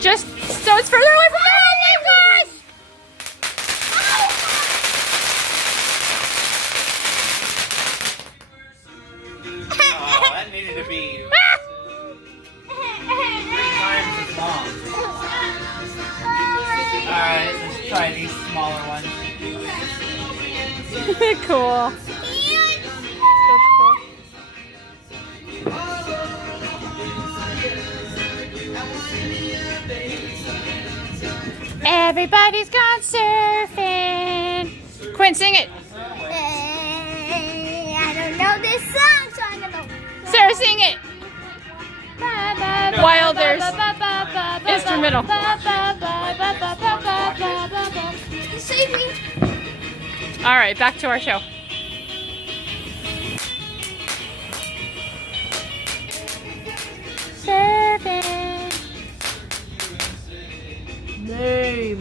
Just so it's further away from her. Oh my gosh! Oh, that needed to be 3 times as long. Alright, let's try these smaller ones. Cool. That's cool. Everybody's gone surfing. Quinn, sing it. I don't know this song, so I'm gonna. Sarah, sing it. Wilders. Instrumental. Save me. All right, back to our show. Surfing. Name.